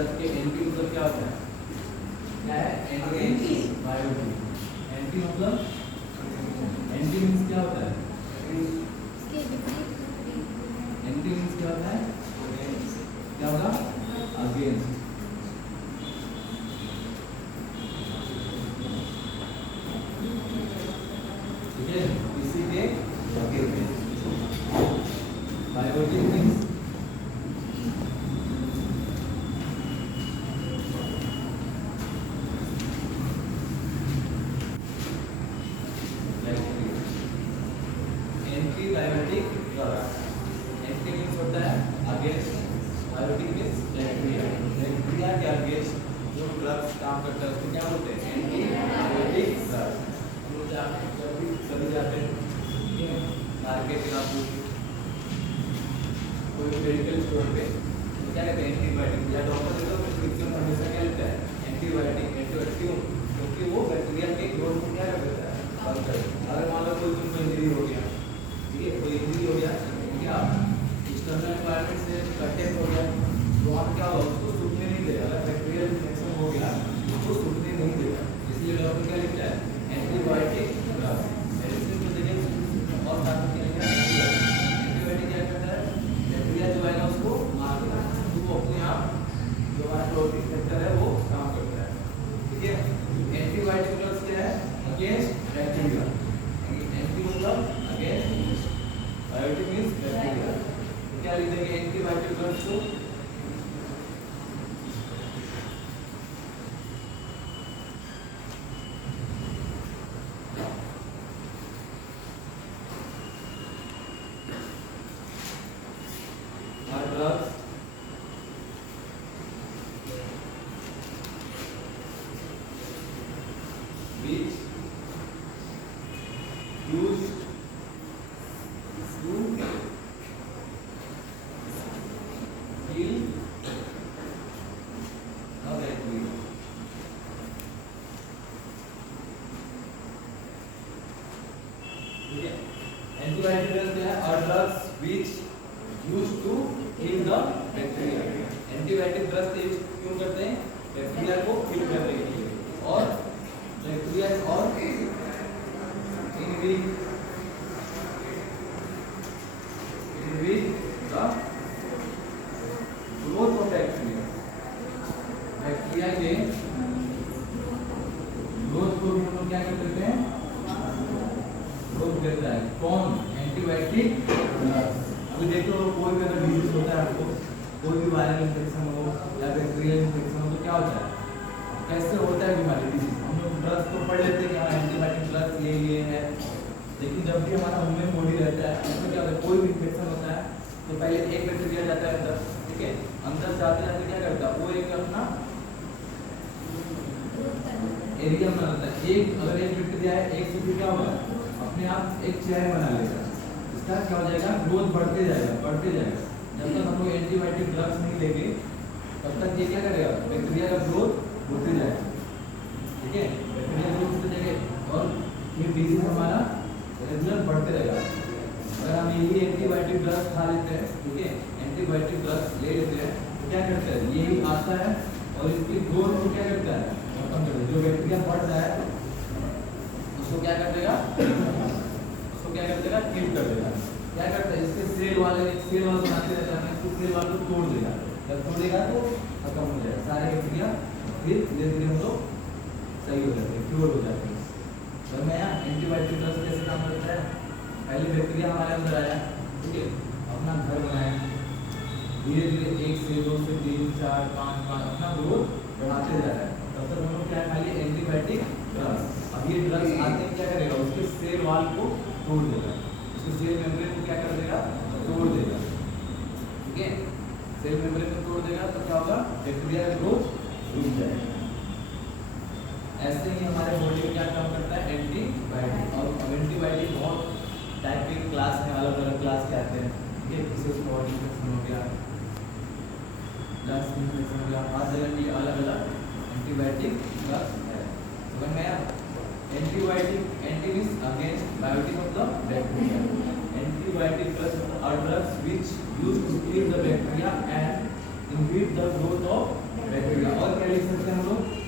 Drugs के anti मतलब क्या होता है? क्या है? Anti biotic. एंटी मतलब एंटी मींस क्या होता है? एंटी मींस क्या होता है? क्या होगा? अगेंस्ट। ठीक है, इसी के against. Biotic means antibiotic drugs. Anti means होता है against, biotic means bacteria. Bacteria के अगेंस्ट जो ड्रग्स काम करता है उसको क्या बोलते हैं? Antibiotic drugs. हम लोग जब भी चले जाते हैं मार्केट या कोई मेडिकल स्टोर पे तो क्या कहते हैं? एंटीबायोटिक। या डॉक्टर से तो प्रिस्क्रिप्शन हमेशा क्या लिखता है? एंटीबायोटिक। एंटीबायोटिक क्यों? क्योंकि वो बैक्टीरिया के ग्रोथ को क्या कर देता है? बंद कर देता है। अगर मान लो कोई तुमको इंजरी हो गया, ठीक है, कोई इंजरी हो गया, क्या एक्सटर्नल एनवायरनमेंट से कंटेक्ट हो गया तो वहाँ क्या होगा? उसको सूखने नहीं देगा। अगर बैक्टीरियल इन्फेक्शन हो गया उसको सूखने नहीं देगा। इसलिए डॉक्टर क्या लिखता है? Antibiotic drugs. मेडिसिन में देखिए और साथ में क्या लिखा है? एंटीबायोटिक क्या करता है? बैक्टीरिया जो है ना उसको मार देता है, तो वो अपने आप जो हमारा प्रोटीन फैक्टर है वो काम करता है। ठीक है, एंटीबायोटिक ड्रग्स क्या है? Against bacteria. एंटी मतलब अगेंस्ट, बायोटिक मींस बैक्टीरिया। क्या लिख देंगे एंटीबायोटिक ड्रग्स को? Drugs which used to kill the bacteria. ठीक है, एंटीबायोटिक ड्रग्स क्या है? और drugs which used to kill the bacteria. Antibiotic drugs use क्यों करते हैं? बैक्टीरिया को किल करने के लिए। और बैक्टीरिया और inhibit the growth of bacteria. Bacteria के ग्रोथ को भी हम लोग क्या करते हैं? रोक देता है। कौन? Antibiotic drugs. अभी देखो कोई भी अगर डिजीज होता है आपको, कोई भी वायरल इन्फेक्शन हो या बैक्टीरियल इन्फेक्शन हो तो क्या होता है? कैसे होता है बीमारी? डिजीज हम लोग ड्रग्स तो पढ़ लेते हैं कि हाँ एंटीबायोटिक ड्रग्स ये है, लेकिन जब भी हमारा ह्यूमन बॉडी रहता है उसमें क्या होता है? कोई भी इन्फेक्शन होता है तो पहले एक बैक्टीरिया जाता है अंदर, ठीक है, अंदर जाते जाते क्या करता है? वो एक अपना एरिया बना लेता है। एक अगर एक बैक्टीरिया है, एक से क्या होगा? अपने आप एक चेयर बना लेगा। इसका क्या हो जाएगा? ग्रोथ बढ़ते जाएगा, बढ़ते जाएगा। जब तक हम लोग एंटीबायोटिक ड्रग्स नहीं लेंगे तब तक ये क्या करेगा? बैक्टीरिया का ग्रोथ होते जाएगा। ठीक है, बैक्टीरिया ग्रोथ होते जाएगा और फिर डिजीज हमारा रेगुलर बढ़ते रहेगा। अगर हम यही एंटीबायोटिक ड्रग्स खा लेते हैं, ठीक है, एंटीबायोटिक ड्रग्स ले लेते हैं तो क्या करता है? यही आता है और इसकी ग्रोथ को क्या करता है? खत्म कर देगा। जो बैक्टीरिया बढ़ रहा है उसको क्या कर देगा? उसको क्या कर देगा? किल कर देगा। क्या करता है? इसके सेल वाले बनाते रहता है, इसको सेल वाले को तोड़ देगा। जब तोड़ेगा तो खत्म हो जाएगा सारे बैक्टीरिया, फिर धीरे धीरे हम लोग सही हो जाते हैं, क्योर हो जाते हैं। तो मैं यहाँ एंटीबायोटिक ड्रग्स कैसे काम करता है? पहले बैक्टीरिया हमारे अंदर आया, ठीक है, अपना घर बनाया, धीरे धीरे 1 से 2 से 3 4 5 अपना ग्रोथ बढ़ाते जा रहा है। तब तक हम लोग क्या खाली एंटीबायोटिक ड्रग्स। अब ये ड्रग्स आते हैं क्या करेगा? उसके सेल वाल को तोड़ देगा, उसके सेल मेम्ब्रेन को क्या कर देगा? तोड़ देगा। ठीक है, सेल मेम्ब्रेन को तोड़ देगा तो क्या होगा? बैक्टीरिया का ग्रोथ रुक जाएगा। ऐसे ही हमारे बॉडी में क्या काम करता है? एंटीबायोटिक। और एंटीबायोटिक बहुत टाइप के क्लास में अलग अलग क्लास के आते हैं। ठीक है, किसी स्पॉट इन्फेक्शन हो गया, लंग्स इन्फेक्शन हो गया, हर जगह की अलग अलग एंटीबायोटिक ड्रग्स है। समझ में आया? Antibiotic, anti means against, biotic मतलब bacteria. Antibiotic drugs are drugs which used to kill the bacteria and inhibit the growth of करते हैं हम लोग?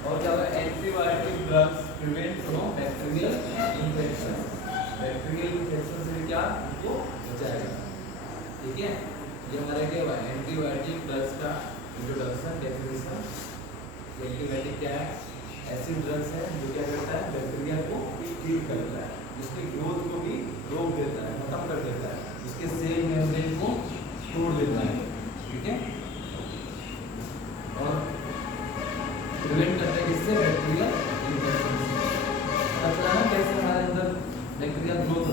और क्या होगा? Antibiotic drugs prevent from bacterial infection. Bacterial infection से क्या उनको बचाएगा। ठीक है, ये हमारा क्या हुआ? एंटीबायोटिक ड्रग्स का इंट्रोडक्शन, डेफिनेशन। एंटीबायोटिक क्या है? ऐसी ड्रग्स है जो क्या करता है? बैक्टीरिया को किल करता है, जिसकी ग्रोथ को भी रोक देता है, खत्म कर देता है, उसके सेल मेम्ब्रेन को तोड़ देता है। ठीक है, और प्रिवेंट करते हैं इससे बैक्टीरिया इन्फेक्शन से। पता चला ना कैसे हमारे अंदर बैक्टीरिया ग्रोथ